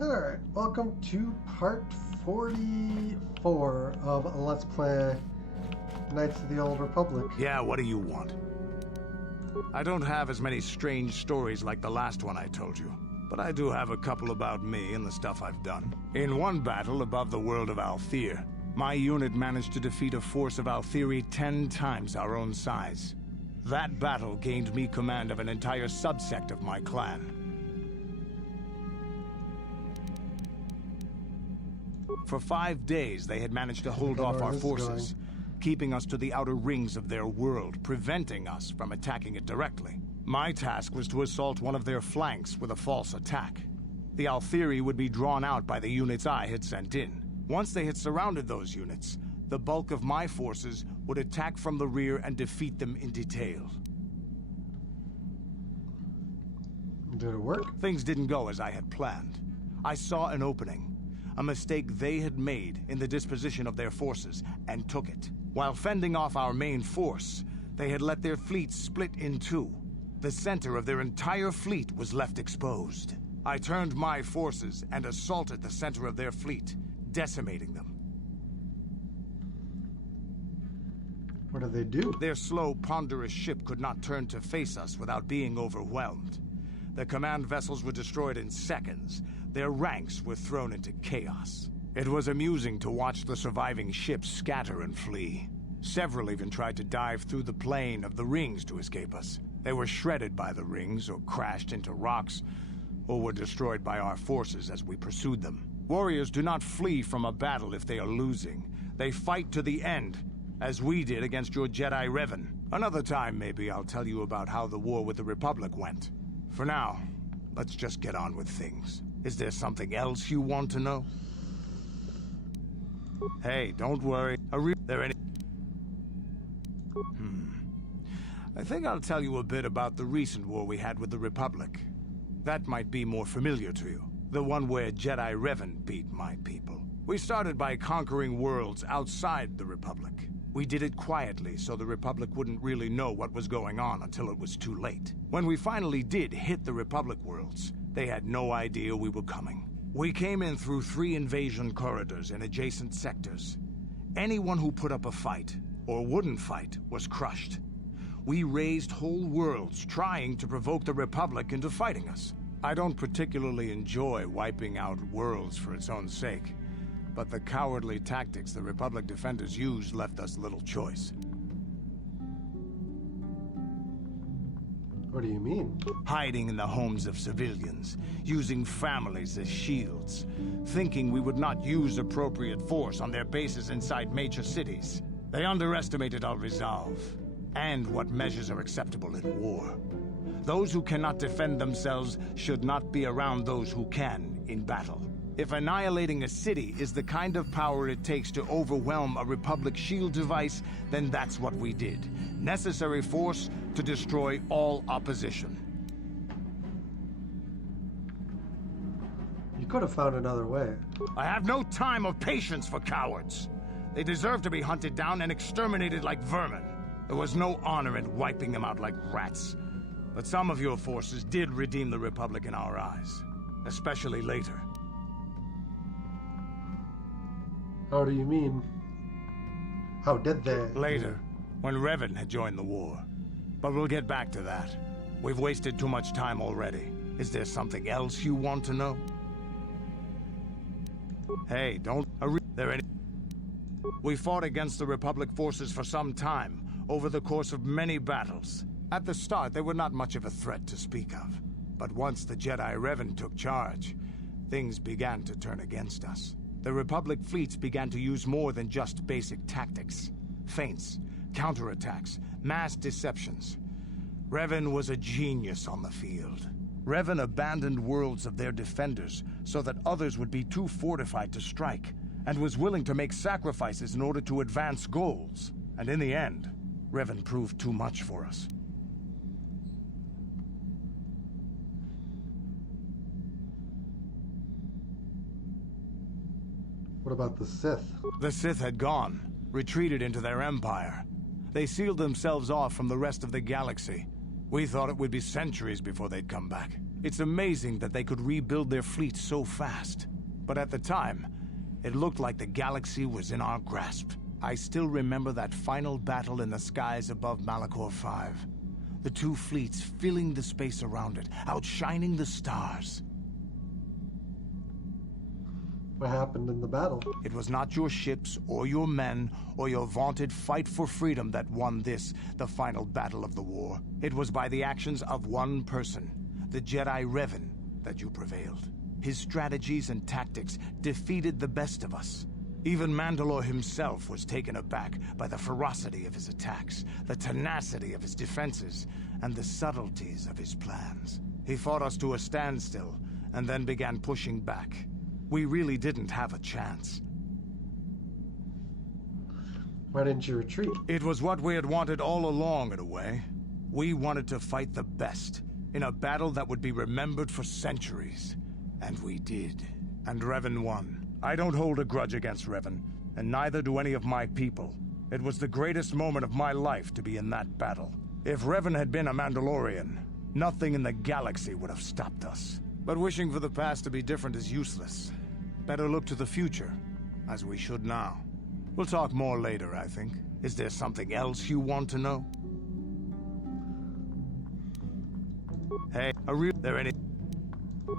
Alright, welcome to part 44 of Let's Play Knights of the Old Republic. Yeah, what do you want? I don't have as many strange stories like the last one I told you, but I do have a couple about me and the stuff I've done. In one battle above the world of Althir, my unit managed to defeat a force of Althiri 10 times our own size. That battle gained me command of an entire subsect of my clan. For 5 days, they had managed to hold off our forces, keeping us to the outer rings of their world, preventing us from attacking it directly. My task was to assault one of their flanks with a false attack. The Althiri would be drawn out by the units I had sent in. Once they had surrounded those units, the bulk of my forces would attack from the rear and defeat them in detail. Did it work? Things didn't go as I had planned. I saw an opening. A mistake they had made in the disposition of their forces, and took it. While fending off our main force, they had let their fleet split in two. The center of their entire fleet was left exposed. I turned my forces and assaulted the center of their fleet, decimating them. What did they do? Their slow, ponderous ship could not turn to face us without being overwhelmed. The command vessels were destroyed in seconds. Their ranks were thrown into chaos. It was amusing to watch the surviving ships scatter and flee. Several even tried to dive through the plane of the rings to escape us. They were shredded by the rings, or crashed into rocks, or were destroyed by our forces as we pursued them. Warriors do not flee from a battle if they are losing. They fight to the end, as we did against your Jedi Revan. Another time, maybe, I'll tell you about how the war with the Republic went. For now, let's just get on with things. Is there something else you want to know? Hey, don't worry. I think I'll tell you a bit about the recent war we had with the Republic. That might be more familiar to you. The one where Jedi Revan beat my people. We started by conquering worlds outside the Republic. We did it quietly, so the Republic wouldn't really know what was going on until it was too late. When we finally did hit the Republic worlds, they had no idea we were coming. We came in through 3 invasion corridors in adjacent sectors. Anyone who put up a fight, or wouldn't fight, was crushed. We razed whole worlds trying to provoke the Republic into fighting us. I don't particularly enjoy wiping out worlds for its own sake, but the cowardly tactics the Republic defenders used left us little choice. What do you mean? Hiding in the homes of civilians, using families as shields, thinking we would not use appropriate force on their bases inside major cities. They underestimated our resolve, and what measures are acceptable in war. Those who cannot defend themselves should not be around those who can in battle. If annihilating a city is the kind of power it takes to overwhelm a Republic shield device, then that's what we did. Necessary force to destroy all opposition. You could have found another way. I have no time or patience for cowards. They deserve to be hunted down and exterminated like vermin. There was no honor in wiping them out like rats. But some of your forces did redeem the Republic in our eyes, especially later. How do you mean? How did they? Later, when Revan had joined the war. But we'll get back to that. We've wasted too much time already. Is there something else you want to know? Hey, don't... We fought against the Republic forces for some time, over the course of many battles. At the start, they were not much of a threat to speak of. But once the Jedi Revan took charge, things began to turn against us. The Republic fleets began to use more than just basic tactics. Feints, counterattacks, mass deceptions. Revan was a genius on the field. Revan abandoned worlds of their defenders so that others would be too fortified to strike, and was willing to make sacrifices in order to advance goals. And in the end, Revan proved too much for us. What about the Sith? The Sith had gone, retreated into their empire. They sealed themselves off from the rest of the galaxy. We thought it would be centuries before they'd come back. It's amazing that they could rebuild their fleet so fast. But at the time, it looked like the galaxy was in our grasp. I still remember that final battle in the skies above Malachor 5. The two fleets filling the space around it, outshining the stars. What happened in the battle? It was not your ships, or your men, or your vaunted fight for freedom that won this, the final battle of the war. It was by the actions of one person, the Jedi Revan, that you prevailed. His strategies and tactics defeated the best of us. Even Mandalore himself was taken aback by the ferocity of his attacks, the tenacity of his defenses, and the subtleties of his plans. He fought us to a standstill, and then began pushing back. We really didn't have a chance. Why didn't you retreat? It was what we had wanted all along, in a way. We wanted to fight the best, in a battle that would be remembered for centuries. And we did. And Revan won. I don't hold a grudge against Revan, and neither do any of my people. It was the greatest moment of my life to be in that battle. If Revan had been a Mandalorian, nothing in the galaxy would have stopped us. But wishing for the past to be different is useless. Better look to the future, as we should now. We'll talk more later, I think. Is there something else you want to know? Hey,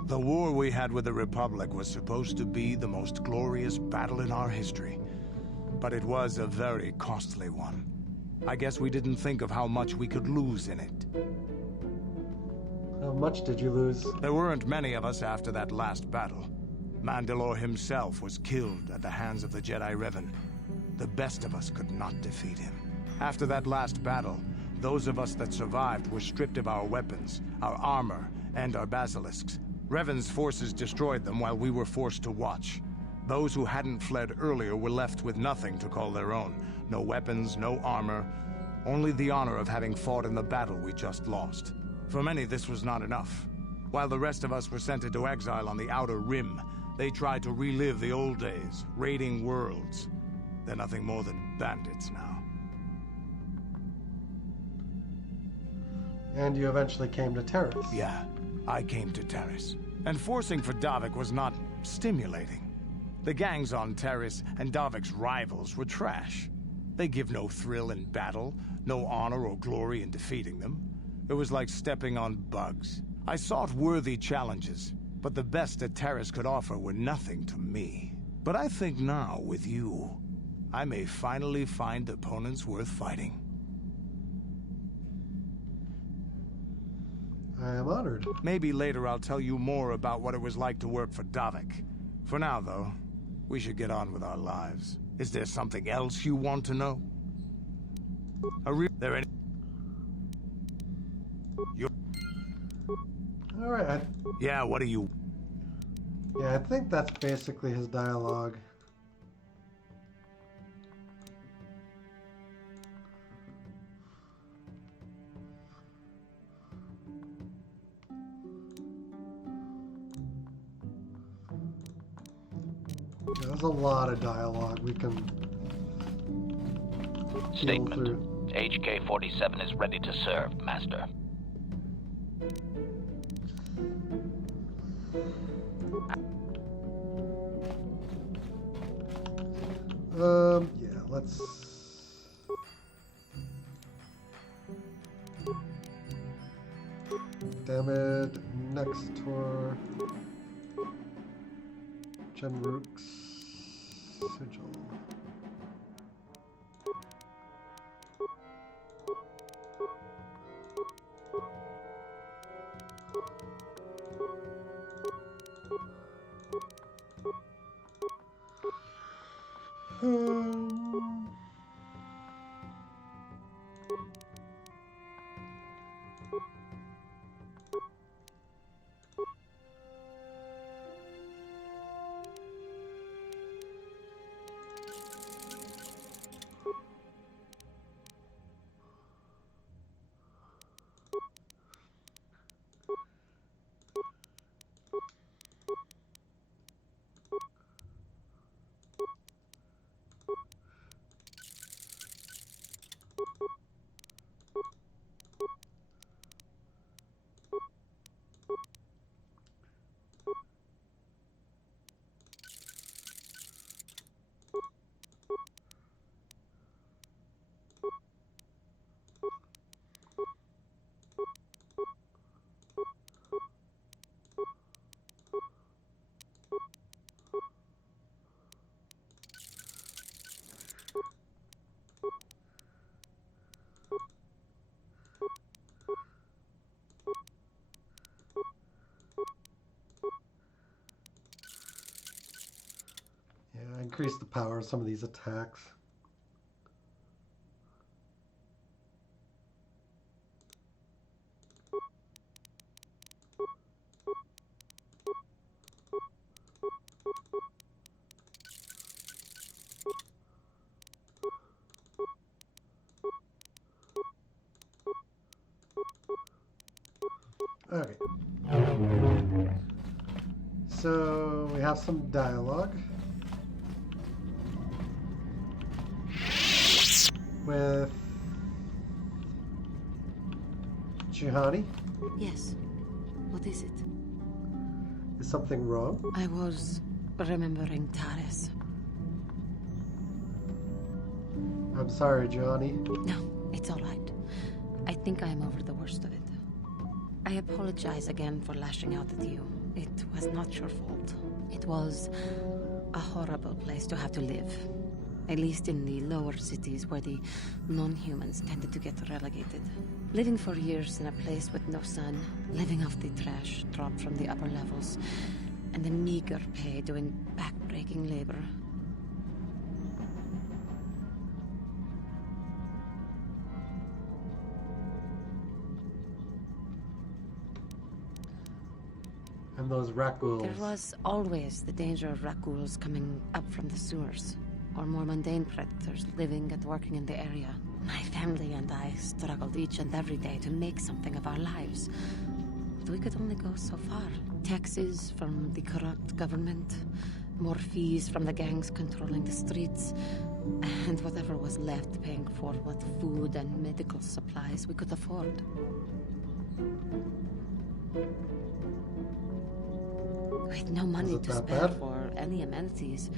the war we had with the Republic was supposed to be the most glorious battle in our history. But it was a very costly one. I guess we didn't think of how much we could lose in it. How much did you lose? There weren't many of us after that last battle. Mandalore himself was killed at the hands of the Jedi Revan. The best of us could not defeat him. After that last battle, those of us that survived were stripped of our weapons, our armor, and our basilisks. Revan's forces destroyed them while we were forced to watch. Those who hadn't fled earlier were left with nothing to call their own. No weapons, no armor, only the honor of having fought in the battle we just lost. For many, this was not enough. While the rest of us were sent into exile on the Outer Rim, they tried to relive the old days, raiding worlds. They're nothing more than bandits now. And you eventually came to Terrace. Yeah, I came to Terrace. And forcing for Davik was not stimulating. The gangs on Terrace and Davik's rivals were trash. They give no thrill in battle, no honor or glory in defeating them. It was like stepping on bugs. I sought worthy challenges, but the best that Terrace could offer were nothing to me. But I think now, with you, I may finally find opponents worth fighting. I am honored. Maybe later I'll tell you more about what it was like to work for Davik. For now, though, we should get on with our lives. Is there something else you want to know? Alright. Yeah, what do you... Yeah, I think that's basically his dialogue. Yeah, there's a lot of dialogue we can deal Statement. through. HK-47 is ready to serve, Master. Yeah, let's... Damn it, next tour. Jenrook's Sigil. increase the power of some of these attacks. Okay. So we have some dialogue with Juhani. Yes. What is it? Is something wrong? I was remembering Taris. I'm sorry, Juhani. No, it's all right. I think I'm over the worst of it. I apologize again for lashing out at you. It was not your fault. It was a horrible place to have to live. At least in the lower cities where the non-humans tended to get relegated. Living for years in a place with no sun, living off the trash dropped from the upper levels, and the meager pay doing back-breaking labor. And those raccoons. There was always the danger of raccoons coming up from the sewers, or more mundane predators living and working in the area. My family and I struggled each and every day to make something of our lives. But we could only go so far. Taxes from the corrupt government, more fees from the gangs controlling the streets, and whatever was left paying for what food and medical supplies we could afford. With no money to spare for any amenities,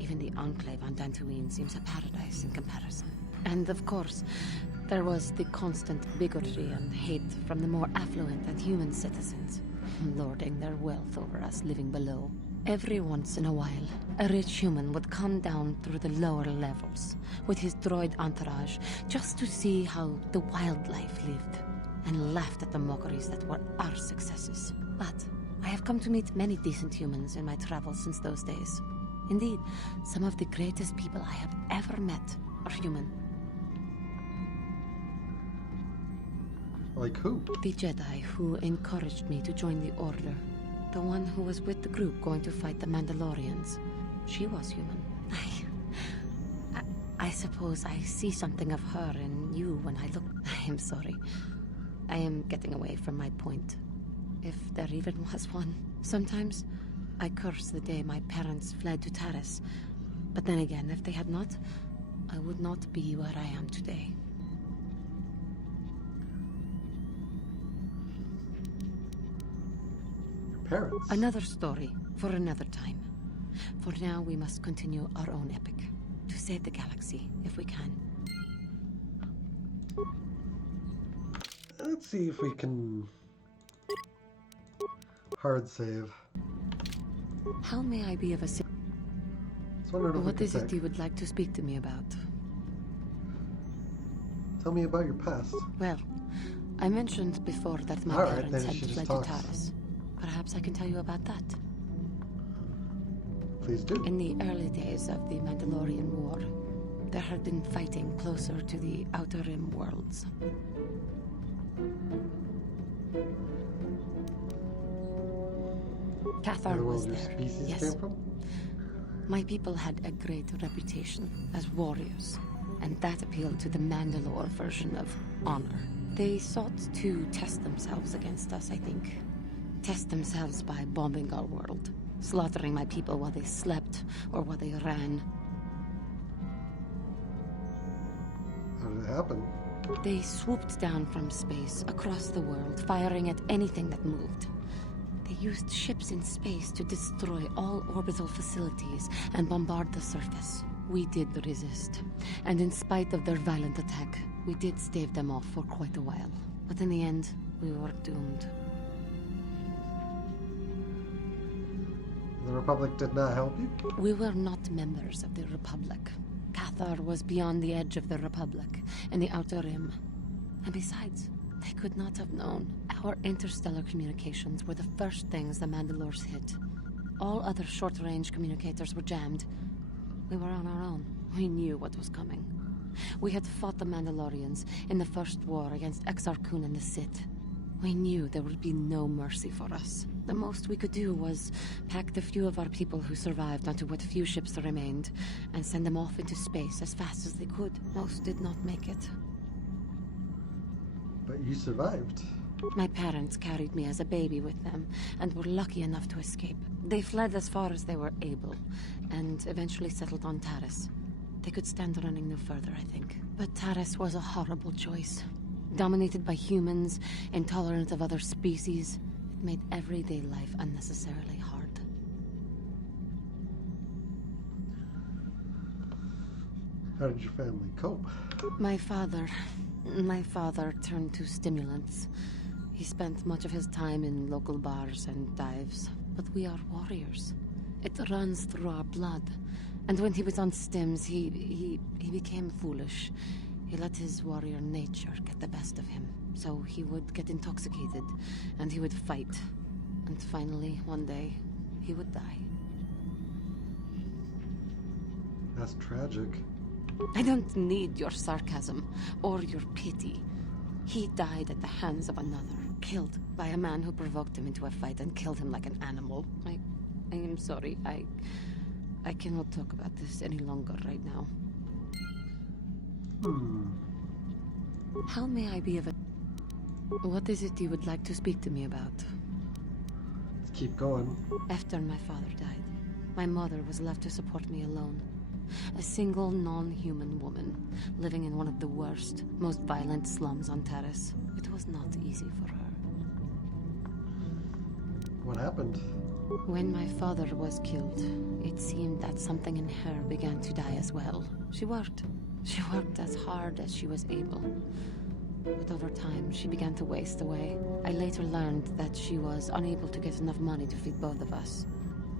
even the enclave on Dantooine seems a paradise in comparison. And of course, there was the constant bigotry and hate from the more affluent and human citizens, lording their wealth over us living below. Every once in a while, a rich human would come down through the lower levels with his droid entourage just to see how the wildlife lived, and laughed at the mockeries that were our successes. But I have come to meet many decent humans in my travels since those days. Indeed, some of the greatest people I have ever met are human. Like who? The Jedi who encouraged me to join the Order. The one who was with the group going to fight the Mandalorians. She was human. I suppose I see something of her in you when I look. I am sorry. I am getting away from my point. If there even was one. Sometimes I curse the day my parents fled to Taris. But then again, if they had not, I would not be where I am today. Your parents? Another story for another time. For now, we must continue our own epic. To save the galaxy, if we can. Let's see if we can hard save. How may I be of assistance? What is it you would like to speak to me about? Tell me about your past. Well, I mentioned before that my parents had fled to Taris. Perhaps I can tell you about that. Please do. In the early days of the Mandalorian War, there had been fighting closer to the Outer Rim worlds. KOTOR was there. Yes. Came from? My people had a great reputation as warriors, and that appealed to the Mandalore version of honor. They sought to test themselves against us, I think. Test themselves by bombing our world, slaughtering my people while they slept or while they ran. How did it happen? They swooped down from space across the world, firing at anything that moved. They used ships in space to destroy all orbital facilities and bombard the surface. We did resist, and in spite of their violent attack, we did stave them off for quite a while. But in the end, we were doomed. The Republic did not help you? We were not members of the Republic. KOTOR was beyond the edge of the Republic, in the Outer Rim. And besides, they could not have known. Our interstellar communications were the first things the Mandalores hit. All other short-range communicators were jammed. We were on our own. We knew what was coming. We had fought the Mandalorians in the first war against Exar Kun and the Sith. We knew there would be no mercy for us. The most we could do was pack the few of our people who survived onto what few ships there remained and send them off into space as fast as they could. Most did not make it. But you survived. My parents carried me as a baby with them and were lucky enough to escape. They fled as far as they were able and eventually settled on Taris. They could stand running no further, I think. But Taris was a horrible choice. Dominated by humans, intolerant of other species, it made everyday life unnecessarily hard. How did your family cope? My father turned to stimulants. He spent much of his time in local bars and dives. But we are warriors. It runs through our blood. And when he was on stims, he became foolish. He let his warrior nature get the best of him. So he would get intoxicated, and he would fight. And finally, one day, he would die. That's tragic. I don't need your sarcasm or your pity. He died at the hands of another, killed by a man who provoked him into a fight and killed him like an animal. I am sorry. I cannot talk about this any longer right now. How may I be of a... What is it you would like to speak to me about? Let's keep going. After my father died, my mother was left to support me alone. A single non-human woman, living in one of the worst, most violent slums on Taris. It was not easy for her. What happened? When my father was killed, it seemed that something in her began to die as well. She worked. She worked as hard as she was able. But over time, she began to waste away. I later learned that she was unable to get enough money to feed both of us,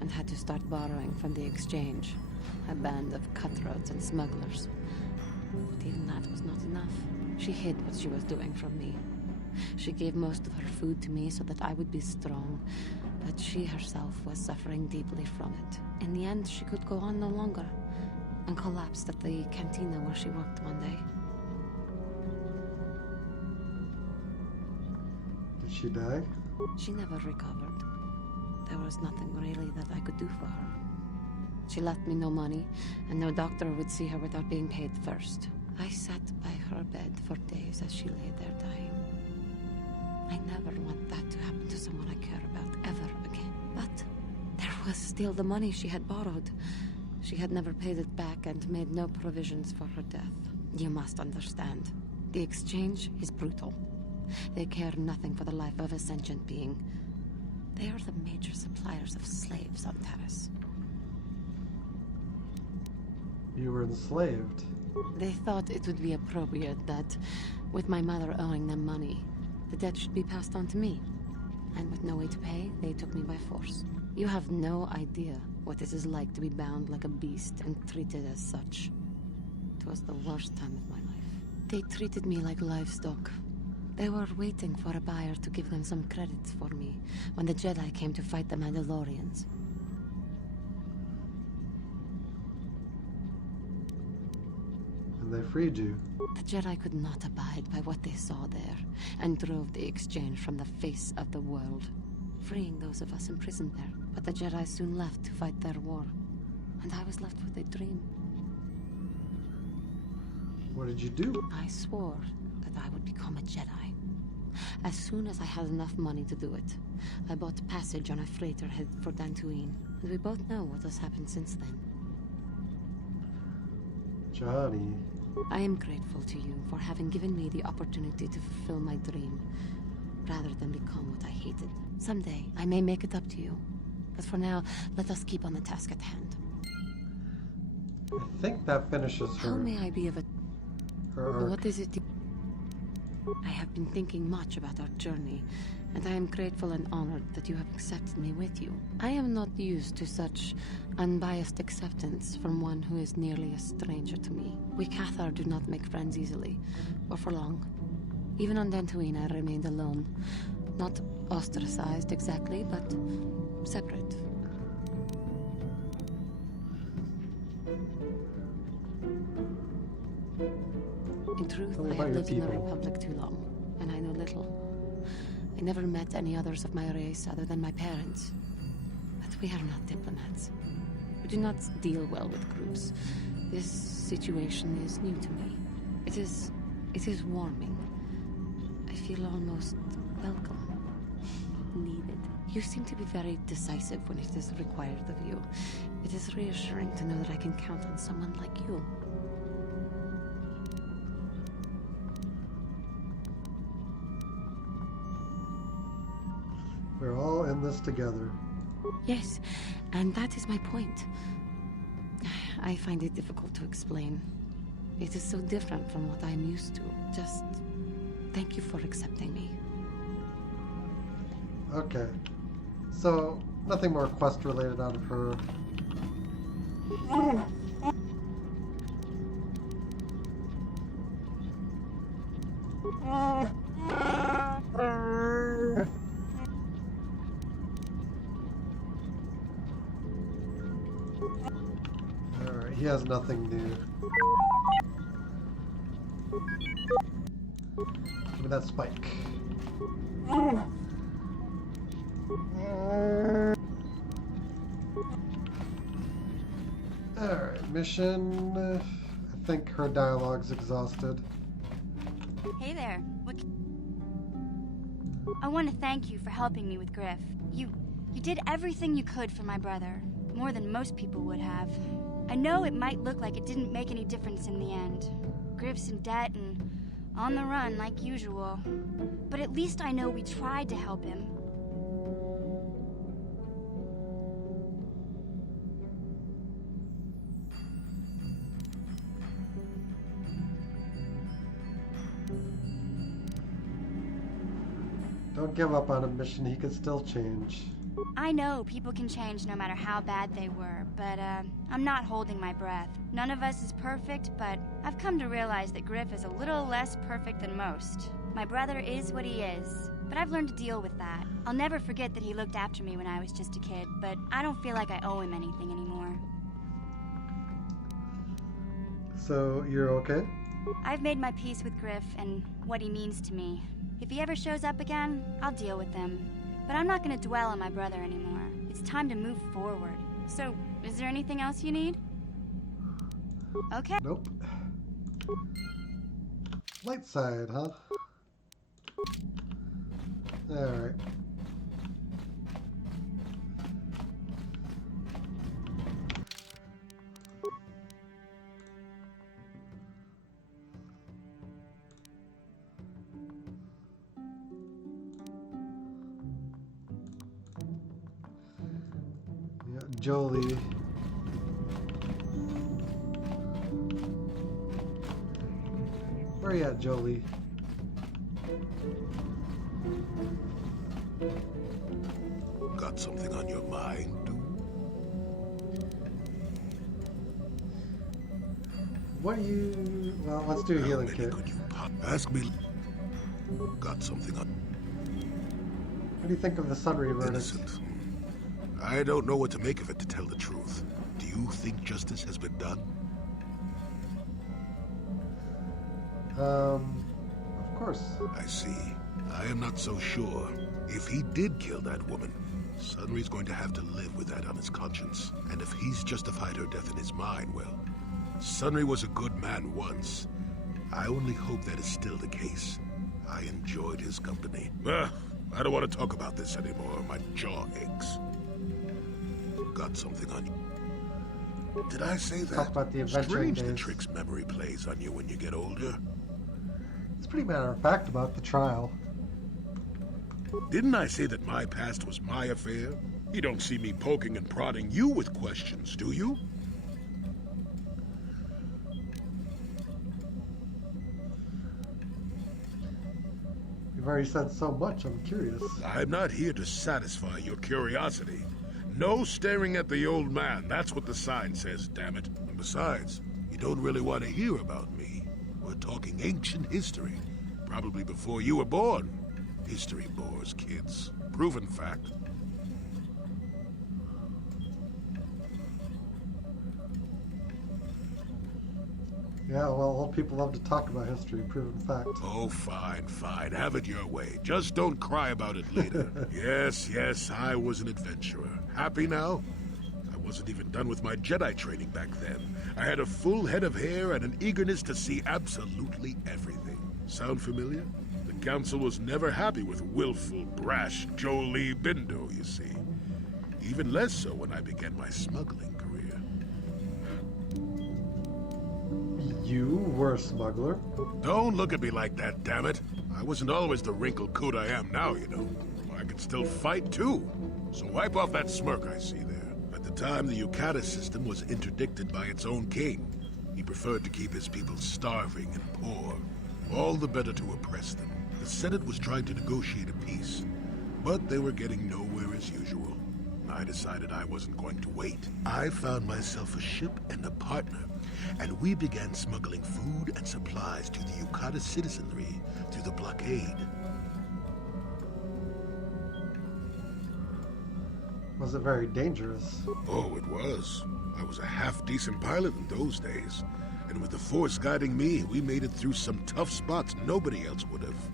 and had to start borrowing from the exchange. A band of cutthroats and smugglers. But even that was not enough. She hid what she was doing from me. She gave most of her food to me so that I would be strong, but she herself was suffering deeply from it. In the end, she could go on no longer, and collapsed at the cantina where she worked one day. Did she die? She never recovered. There was nothing really that I could do for her. She left me no money, and no doctor would see her without being paid first. I sat by her bed for days as she lay there dying. I never want that to happen to someone I care about ever again. But there was still the money she had borrowed. She had never paid it back and made no provisions for her death. You must understand. The exchange is brutal. They care nothing for the life of a sentient being. They are the major suppliers of slaves on Taris. You were enslaved. They thought it would be appropriate that, with my mother owing them money, the debt should be passed on to me. And with no way to pay, they took me by force. You have no idea what it is like to be bound like a beast and treated as such. It was the worst time of my life. They treated me like livestock. They were waiting for a buyer to give them some credit for me when the Jedi came to fight the Mandalorians. And they freed you. The Jedi could not abide by what they saw there, and drove the exchange from the face of the world, freeing those of us imprisoned there. But the Jedi soon left to fight their war, and I was left with a dream. What did you do? I swore that I would become a Jedi. As soon as I had enough money to do it, I bought passage on a freighter headed for Dantooine, and we both know what has happened since then. Johnny. I am grateful to you for having given me the opportunity to fulfill my dream, rather than become what I hated. Someday, I may make it up to you. But for now, let us keep on the task at hand. I think that finishes her. How may I be of a... her arc. What is it? I have been thinking much about our journey, and I am grateful and honored that you have accepted me with you. I am not used to such unbiased acceptance from one who is nearly a stranger to me. We Cathar do not make friends easily, or for long. Even on Dantooine, I remained alone. Not ostracized exactly, but separate. In truth, Tell me I about have your lived in the people. Republic too long, and I know little. I never met any others of my race other than my parents. But we are not diplomats. We do not deal well with groups. This situation is new to me. It is warming. I feel almost welcome. Needed. You seem to be very decisive when it is required of you. It is reassuring to know that I can count on someone like you. We're all in this together. Yes, and that is my point. I find it difficult to explain. It is so different from what I am used to. Just thank you for accepting me. Okay. So, nothing more quest related out of her. Alright, he has nothing new. Give me that spike. Alright, mission. I think her dialogue's exhausted. Hey there. I want to thank you for helping me with Griff. You did everything you could for my brother, more than most people would have. I know it might look like it didn't make any difference in the end. Griff's in debt and on the run like usual. But at least I know we tried to help him. Don't give up on a mission, he could still change. I know people can change no matter how bad they were, but I'm not holding my breath. None of us is perfect, but I've come to realize that Griff is a little less perfect than most. My brother is what he is, but I've learned to deal with that. I'll never forget that he looked after me when I was just a kid, but I don't feel like I owe him anything anymore. So, you're okay? I've made my peace with Griff and what he means to me. If he ever shows up again, I'll deal with him. But I'm not going to dwell on my brother anymore. It's time to move forward. So, is there anything else you need? Okay. Nope. Light side, huh? Alright. Yeah, Jolie. Where you at, Jolie? Got something on your mind? What do you... Well, let's do a How healing many kit. could you ask me? Got something on What do you think of the Sunry verdict? innocent. I don't know what to make of it, to tell the truth. Do you think justice has been done? Of course. I see. I am not so sure. If he did kill that woman, Sunry's going to have to live with that on his conscience. And if he's justified her death in his mind, well, Sunry was a good man once. I only hope that is still the case. I enjoyed his company. I don't want to talk about this anymore. My jaw aches. Got something on you. Did I say that? Talk about the adventuring Strange the days. tricks memory plays on you when you get older. It's pretty matter of fact about the trial. Didn't I say that my past was my affair? You don't see me poking and prodding you with questions, do you? You've already said so much, I'm curious. I'm not here to satisfy your curiosity. No staring at the old man. That's what the sign says, damn it. And besides, you don't really want to hear about me. We're talking ancient history. Probably before you were born. History bores kids. Proven fact. Yeah, well, old people love to talk about history, proven fact. Oh, fine, fine. Have it your way. Just don't cry about it later. Yes, I was an adventurer. Happy now? I wasn't even done with my Jedi training back then. I had a full head of hair and an eagerness to see absolutely everything. Sound familiar? The Council was never happy with willful, brash Jolie Bindo, you see. Even less so when I began my smuggling career. You were a smuggler? Don't look at me like that, damn it. I wasn't always the wrinkled coot I am now, you know. I could still fight, too. So wipe off that smirk I see there. At the time, the Yukata system was interdicted by its own king. He preferred to keep his people starving and poor. All the better to oppress them. The Senate was trying to negotiate a peace, but they were getting nowhere as usual. I decided I wasn't going to wait. I found myself a ship and a partner, and we began smuggling food and supplies to the Yukata citizenry through the blockade. Was it very dangerous? Oh, it was. I was a half-decent pilot in those days, and with the Force guiding me, we made it through some tough spots nobody else would have.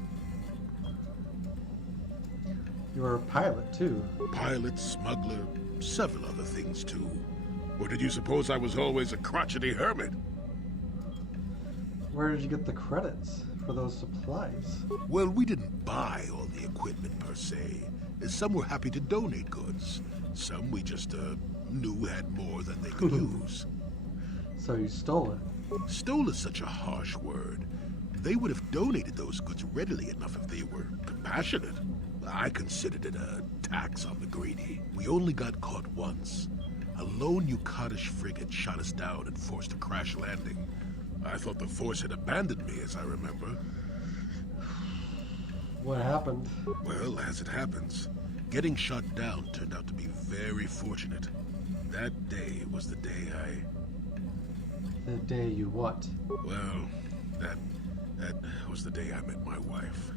You were a pilot, too. Pilot, smuggler, several other things, too. Or did you suppose I was always a crotchety hermit? Where did you get the credits for those supplies? Well, we didn't buy all the equipment, per se. Some were happy to donate goods. Some we just, knew had more than they could use. So you stole it? Stole is such a harsh word. They would have donated those goods readily enough if they were compassionate. I considered it a tax on the greedy. We only got caught once. A lone Yukatish frigate shot us down and forced a crash landing. I thought the Force had abandoned me, as I remember. What happened? Well, as it happens, getting shot down turned out to be very fortunate. That day was the day The day you what? Well, that was the day I met my wife.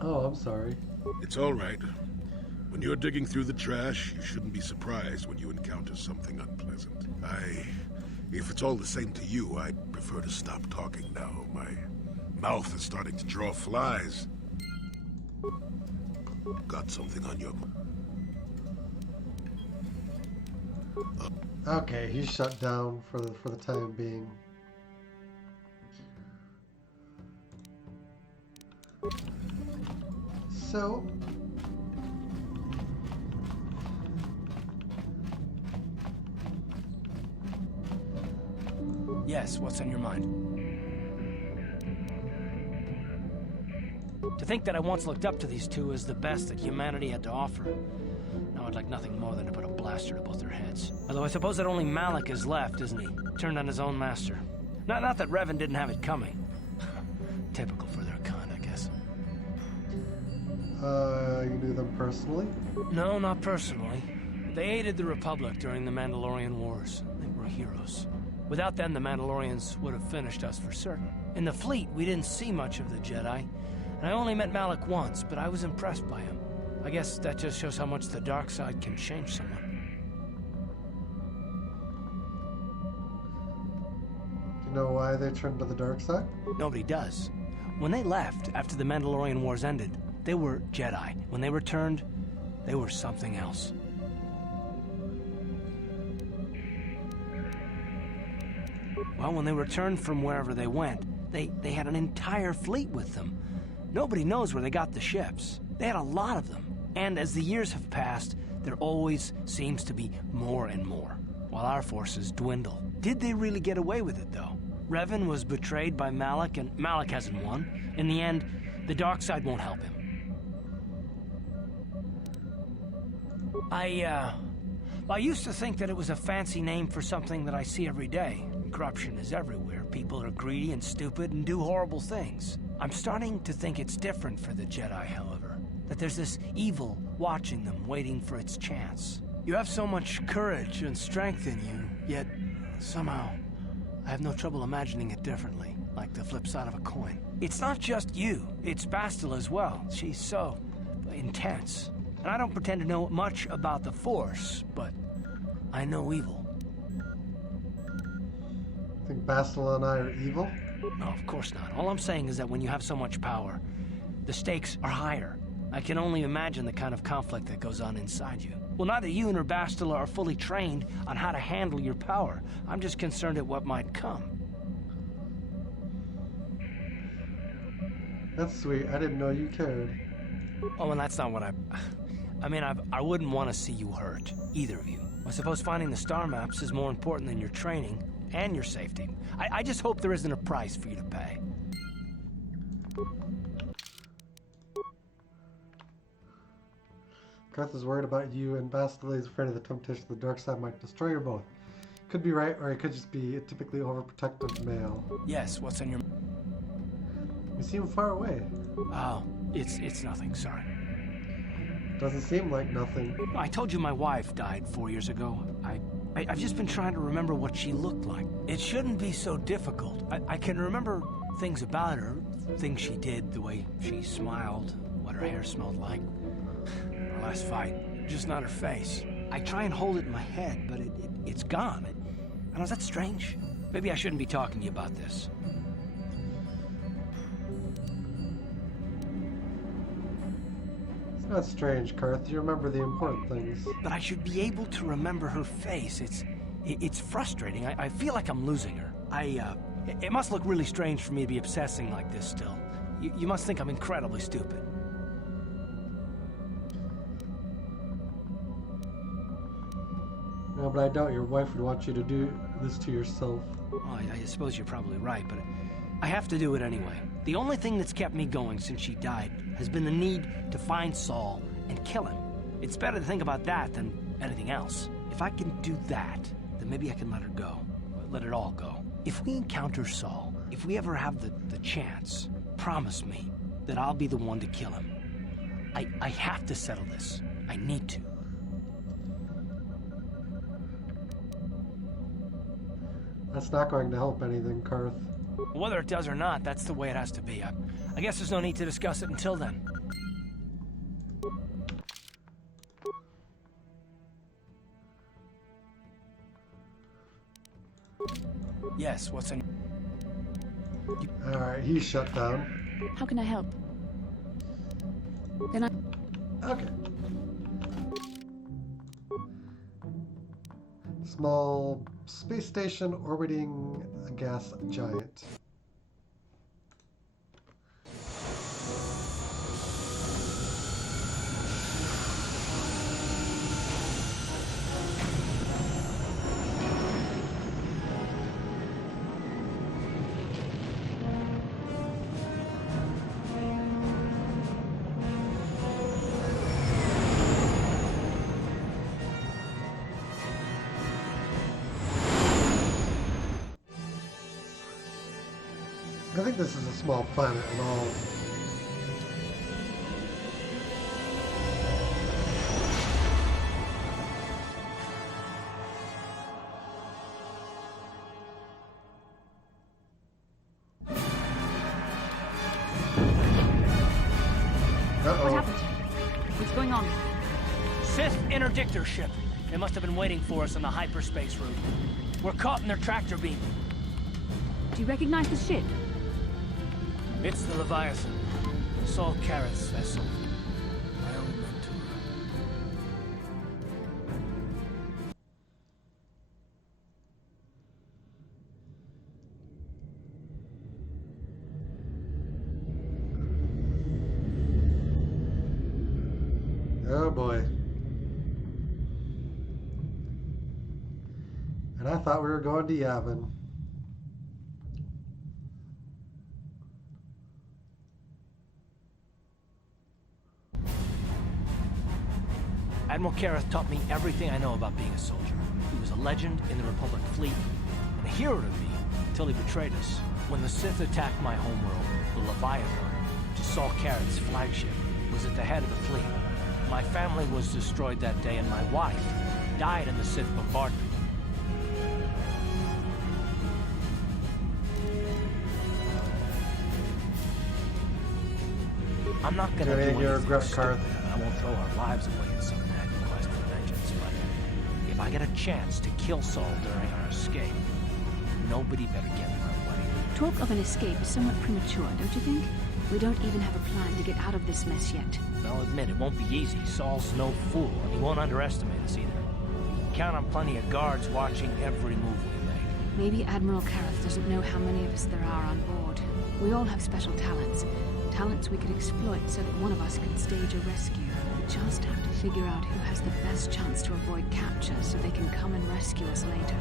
Oh, I'm sorry. It's all right. When you're digging through the trash, you shouldn't be surprised when you encounter something unpleasant. If it's all the same to you, I'd prefer to stop talking now. My mouth is starting to draw flies. Got something on your... Okay, he's shut down for the time being. So, yes, what's on your mind? To think that I once looked up to these two as the best that humanity had to offer. Now I'd like nothing more than to put a blaster to both their heads. Although I suppose that only Malik is left, isn't he? Turned on his own master. Not that Revan didn't have it coming. Typical for their kind, I guess. You knew them personally? No, not personally. They aided the Republic during the Mandalorian Wars. They were heroes. Without them, the Mandalorians would have finished us for certain. In the fleet, we didn't see much of the Jedi, and I only met Malik once, but I was impressed by him. I guess that just shows how much the dark side can change someone. Do you know why they turned to the dark side? Nobody does. When they left, after the Mandalorian Wars ended, they were Jedi. When they returned, they were something else. Well, when they returned from wherever they went, they had an entire fleet with them. Nobody knows where they got the ships. They had a lot of them. And as the years have passed, there always seems to be more and more, while our forces dwindle. Did they really get away with it, though? Revan was betrayed by Malik, and Malik hasn't won. In the end, the dark side won't help him. I used to think that it was a fancy name for something that I see every day. Corruption is everywhere. People are greedy and stupid and do horrible things. I'm starting to think it's different for the Jedi, however. That there's this evil watching them, waiting for its chance. You have so much courage and strength in you, yet somehow I have no trouble imagining it differently, like the flip side of a coin. It's not just you, it's Bastila as well. She's so intense. And I don't pretend to know much about the Force, but I know evil. Think Bastila and I are evil? No, of course not. All I'm saying is that when you have so much power, the stakes are higher. I can only imagine the kind of conflict that goes on inside you. Well, neither you nor Bastila are fully trained on how to handle your power. I'm just concerned at what might come. That's sweet. I didn't know you cared. Oh, and that's not what I mean, I wouldn't want to see you hurt, either of you. I suppose finding the star maps is more important than your training and your safety. I just hope there isn't a price for you to pay. Garth is worried about you, and Bastila is afraid of the temptation of the dark side might destroy you both. Could be right, or he could just be a typically overprotective male. Yes, what's on your... You seem far away. Oh, it's nothing, sorry. Doesn't seem like nothing. I told you my wife died 4 years ago. I've just been trying to remember what she looked like. It shouldn't be so difficult. I can remember things about her, things she did, the way she smiled, what her hair smelled like. Our last fight, just not her face. I try and hold it in my head, but it's gone. I know, is that strange? Maybe I shouldn't be talking to you about this. It's not strange, Garth. You remember the important things. But I should be able to remember her face. It's frustrating. I feel like I'm losing her. It must look really strange for me to be obsessing like this still. You must think I'm incredibly stupid. No, but I doubt your wife would want you to do this to yourself. Well, I suppose you're probably right, but I have to do it anyway. The only thing that's kept me going since she died has been the need to find Saul and kill him. It's better to think about that than anything else. If I can do that, then maybe I can let her go. Let it all go. If we encounter Saul, if we ever have the chance, promise me that I'll be the one to kill him. I have to settle this. I need to. That's not going to help anything, Garth. Whether it does or not, that's the way it has to be. I guess there's no need to discuss it until then. Yes, what's in... Alright, he's shut down. How can I help? Then I... Okay. Small space station orbiting a gas giant. I think this is a small planet and all. What happened? What's going on? Sith interdictor ship. They must have been waiting for us on the hyperspace route. We're caught in their tractor beam. Do you recognize the ship? It's the Leviathan. Saul Carroth's vessel. My own mentor. Oh boy. And I thought we were going to Yavin. Admiral Carroth taught me everything I know about being a soldier. He was a legend in the Republic fleet, and a hero to me until he betrayed us. When the Sith attacked my homeworld, the Leviathan, which is Saul Carroth's flagship, was at the head of the fleet. My family was destroyed that day, and my wife died in the Sith bombardment. I'm not gonna do anything stupid. I won't throw our lives away in some mad quest for vengeance, but if I get a chance to kill Saul during our escape, nobody better get in our way. Talk of an escape is somewhat premature, don't you think? We don't even have a plan to get out of this mess yet. I'll admit, it won't be easy. Saul's no fool, and he won't underestimate us either. Count on plenty of guards watching every move we make. Maybe Admiral Kareth doesn't know how many of us there are on board. We all have special talents. Talents we could exploit so that one of us could stage a rescue. We just have to figure out who has the best chance to avoid capture so they can come and rescue us later.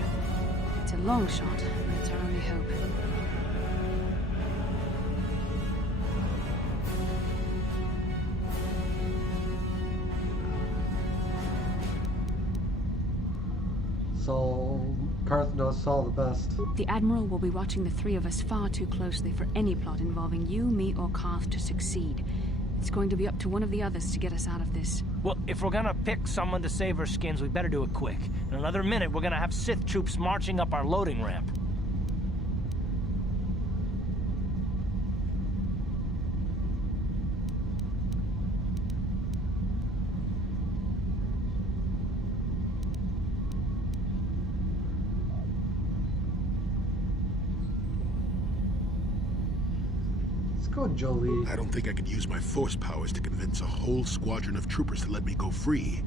It's a long shot, but it's our only hope. Karth knows Saul the best. The Admiral will be watching the three of us far too closely for any plot involving you, me, or Karth to succeed. It's going to be up to one of the others to get us out of this. Well, if we're gonna pick someone to save our skins, we better do it quick. In another minute, we're gonna have Sith troops marching up our loading ramp. Go, Jolie. I don't think I could use my force powers to convince a whole squadron of troopers to let me go free,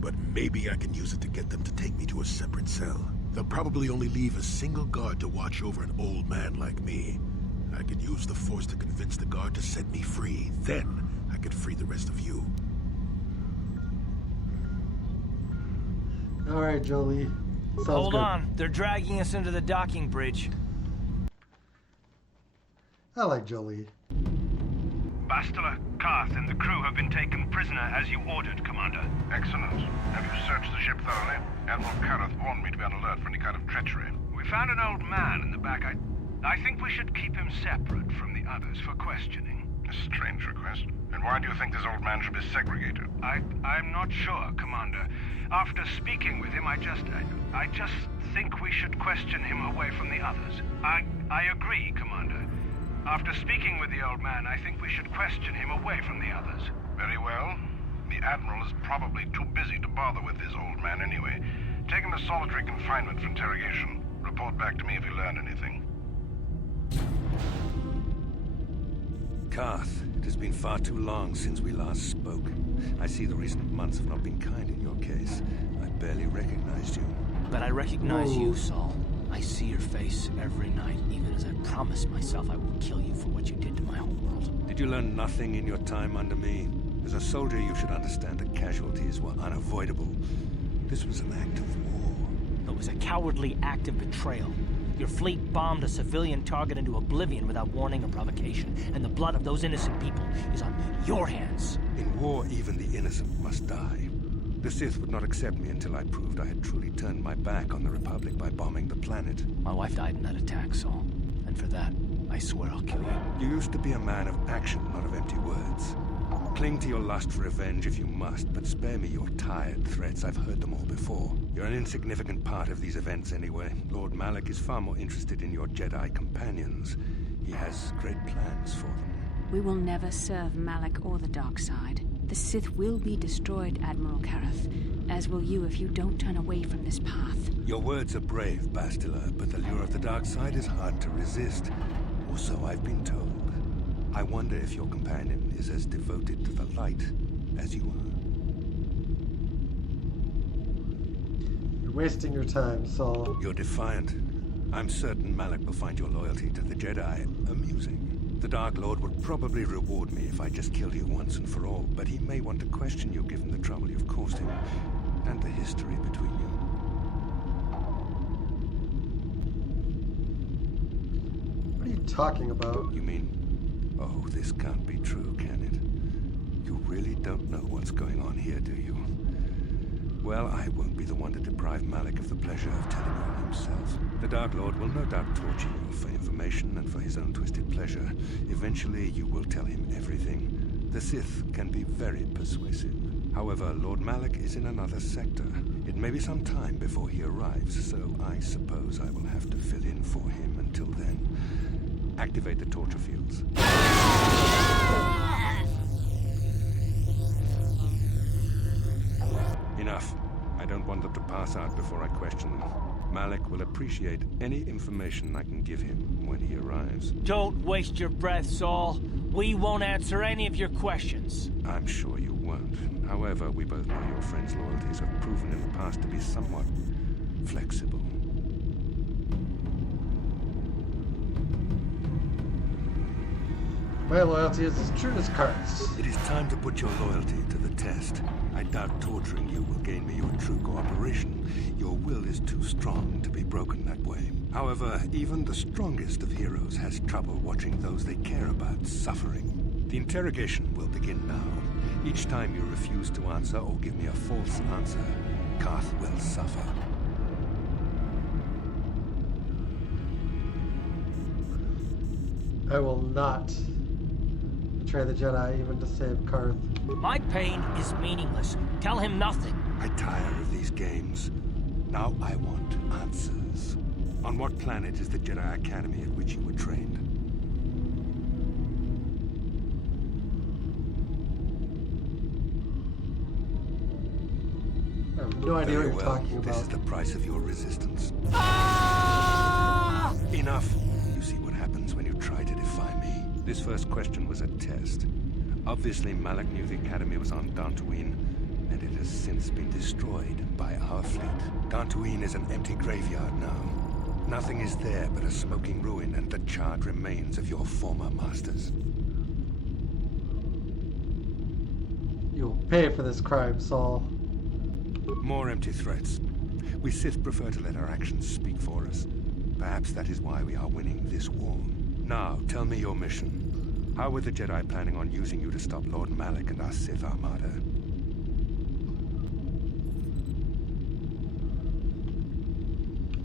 but maybe I can use it to get them to take me to a separate cell. They'll probably only leave a single guard to watch over an old man like me. I could use the force to convince the guard to set me free. Then I could free the rest of you. All right, Jolie. Sounds Hold good. on, they're dragging us into the docking bridge. I like Jolie. Bastila, Karth, and the crew have been taken prisoner as you ordered, Commander. Excellent. Have you searched the ship thoroughly? Admiral Kareth warned me to be on alert for any kind of treachery. We found an old man in the back. I think we should keep him separate from the others for questioning. A strange request. And why do you think this old man should be segregated? I'm not sure, Commander. After speaking with him, I just think we should question him away from the others. I agree, Commander. After speaking with the old man, I think we should question him away from the others. Very well. The Admiral is probably too busy to bother with this old man anyway. Take him to solitary confinement for interrogation. Report back to me if you learn anything. Karth, it has been far too long since we last spoke. I see the recent months have not been kind in your case. I barely recognized you. But I recognize you, Saul. I see your face every night, even as I promised myself I will kill you for what you did to my whole world. Did you learn nothing in your time under me? As a soldier, you should understand that casualties were unavoidable. This was an act of war. It was a cowardly act of betrayal. Your fleet bombed a civilian target into oblivion without warning or provocation, and the blood of those innocent people is on your hands. In war, even the innocent must die. The Sith would not accept me until I proved I had truly turned my back on the Republic by bombing the planet. My wife died in that attack, Saul. And for that, I swear I'll kill you. You used to be a man of action, not of empty words. Cling to your lust for revenge if you must, but spare me your tired threats. I've heard them all before. You're an insignificant part of these events anyway. Lord Malak is far more interested in your Jedi companions. He has great plans for them. We will never serve Malak or the dark side. The Sith will be destroyed, Admiral Kareth, as will you if you don't turn away from this path. Your words are brave, Bastila, but the lure of the dark side is hard to resist. Or so I've been told. I wonder if your companion is as devoted to the light as you are. You're wasting your time, Saul. You're defiant. I'm certain Malak will find your loyalty to the Jedi amusing. The Dark Lord would probably reward me if I just killed you once and for all, but he may want to question you given the trouble you've caused him, and the history between you. What are you talking about? You mean, oh, this can't be true, can it? You really don't know what's going on here, do you? Well, I won't be the one to deprive Malak of the pleasure of telling you himself. The Dark Lord will no doubt torture you for information and for his own twisted pleasure. Eventually, you will tell him everything. The Sith can be very persuasive. However, Lord Malak is in another sector. It may be some time before he arrives, so I suppose I will have to fill in for him until then. Activate the torture fields. Enough. I don't want them to pass out before I question them. Malik will appreciate any information I can give him when he arrives. Don't waste your breath, Saul. We won't answer any of your questions. I'm sure you won't. However, we both know your friend's loyalties have proven in the past to be somewhat flexible. My loyalty is as true as cards. It is time to put your loyalty to the test. I doubt torturing you will gain me your true cooperation. Your will is too strong to be broken that way. However, even the strongest of heroes has trouble watching those they care about suffering. The interrogation will begin now. Each time you refuse to answer or give me a false answer, Karth will suffer. I will not betray the Jedi even to save Karth. My pain is meaningless. Tell him nothing. I tire of these games. Now I want answers. On what planet is the Jedi Academy at which you were trained? I have no idea what you're talking about. This is the price of your resistance. Enough! You see what happens when you try to defy me. This first question was a test. Obviously, Malik knew the Academy was on Dantooine, and it has since been destroyed by our fleet. Dantooine is an empty graveyard now. Nothing is there but a smoking ruin and the charred remains of your former masters. You'll pay for this crime, Saul. More empty threats. We Sith prefer to let our actions speak for us. Perhaps that is why we are winning this war. Now, tell me your mission. How were the Jedi planning on using you to stop Lord Malik and our Sith Armada?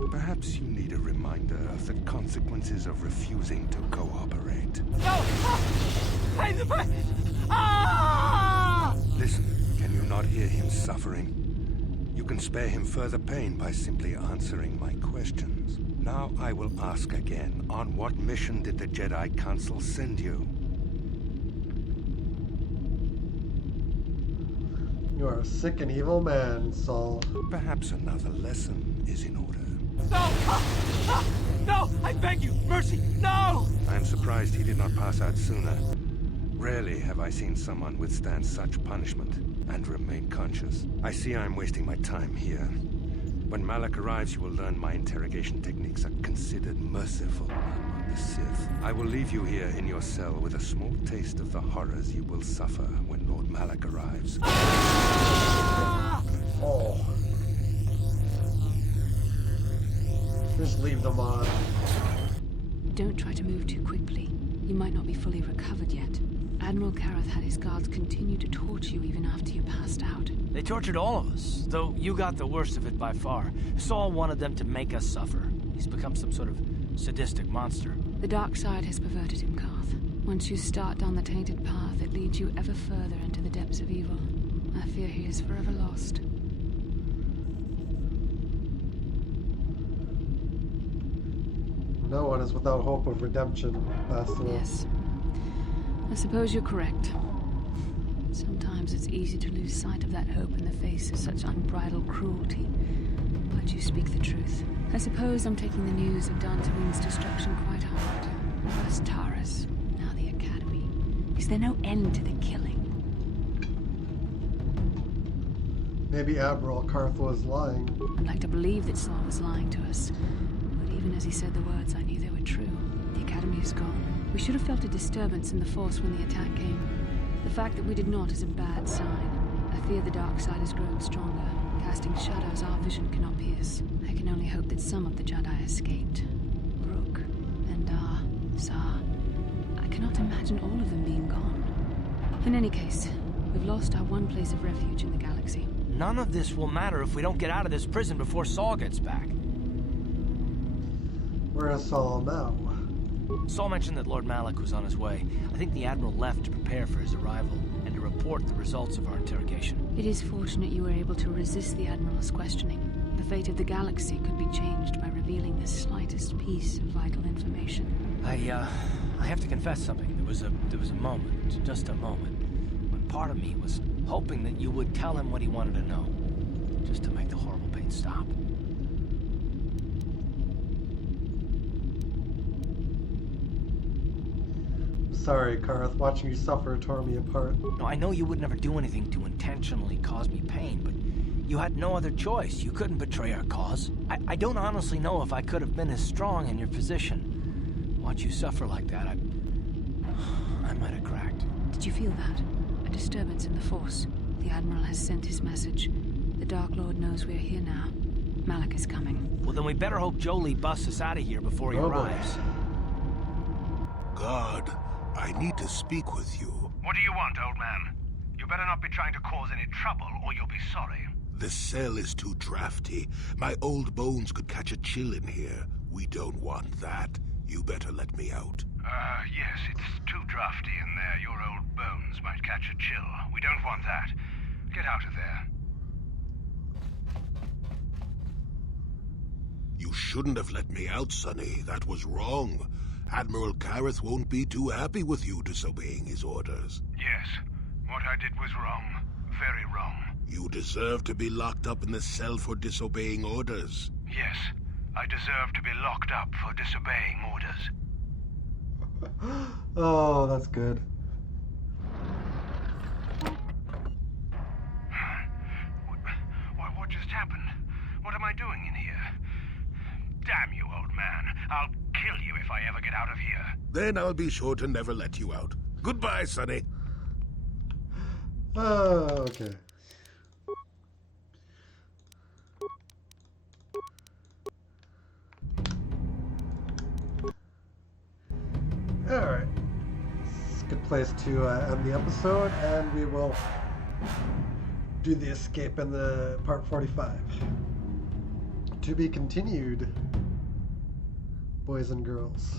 Perhaps you need a reminder of the consequences of refusing to cooperate. No! Listen, can you not hear him suffering? You can spare him further pain by simply answering my questions. Now I will ask again, on what mission did the Jedi Council send you? You are a sick and evil man, Saul. Perhaps another lesson is in order. No! No! I beg you! Mercy! No! I am surprised he did not pass out sooner. Rarely have I seen someone withstand such punishment and remain conscious. I see I'm wasting my time here. When Malik arrives, you will learn my interrogation techniques are considered merciful among the Sith. I will leave you here in your cell with a small taste of the horrors you will suffer when Lord Malik arrives. Oh. Just leave them on. Don't try to move too quickly. You might not be fully recovered yet. Admiral Kareth had his guards continue to torture you even after you passed out. They tortured all of us, though you got the worst of it by far. Saul wanted them to make us suffer. He's become some sort of sadistic monster. The dark side has perverted him, Karth. Once you start down the tainted path, it leads you ever further into the depths of evil. I fear he is forever lost. No one is without hope of redemption, Bastila. Yes. I suppose you're correct. Sometimes it's easy to lose sight of that hope in the face of such unbridled cruelty. But you speak the truth. I suppose I'm taking the news of Dantooine's destruction quite hard. First Taurus, now the Academy. Is there no end to the killing? Maybe Admiral Karth was lying. I'd like to believe that Saul was lying to us. But even as he said the words, I knew they were true. The Academy is gone. We should have felt a disturbance in the Force when the attack came. The fact that we did not is a bad sign. I fear the dark side has grown stronger, casting shadows our vision cannot pierce. I can only hope that some of the Jedi escaped. Rook, Endar, Zar. I cannot imagine all of them being gone. In any case, we've lost our one place of refuge in the galaxy. None of this will matter if we don't get out of this prison before Saul gets back. Where is Saul now? Saul mentioned that Lord Malik was on his way. I think the Admiral left to prepare for his arrival and to report the results of our interrogation. It is fortunate you were able to resist the Admiral's questioning. The fate of the galaxy could be changed by revealing the slightest piece of vital information. I have to confess something. There was a moment, just a moment, when part of me was hoping that you would tell him what he wanted to know, just to make the horrible pain stop. Sorry, Karth. Watching you suffer tore me apart. No, I know you would never do anything to intentionally cause me pain, but you had no other choice. You couldn't betray our cause. I don't honestly know if I could have been as strong in your position. Watch you suffer like that, I might have cracked. Did you feel that? A disturbance in the Force. The Admiral has sent his message. The Dark Lord knows we're here now. Malak is coming. Well, then we better hope Jolie busts us out of here before he arrives. God, I need to speak with you. What do you want, old man? You better not be trying to cause any trouble, or you'll be sorry. The cell is too drafty. My old bones could catch a chill in here. We don't want that. You better let me out. Yes, it's too drafty in there. Your old bones might catch a chill. We don't want that. Get out of there. You shouldn't have let me out, Sonny. That was wrong. Admiral Kareth won't be too happy with you disobeying his orders. Yes, what I did was wrong. Very wrong. You deserve to be locked up in the cell for disobeying orders. Yes, I deserve to be locked up for disobeying orders. Oh, that's good. What just happened? What am I doing in here? Damn you, old man. I'll kill you if I ever get out of here. Then I'll be sure to never let you out. Goodbye, Sonny. Oh, okay. Alright. It's a good place to end the episode, and we will do the escape in the part 45. To be continued, boys and girls.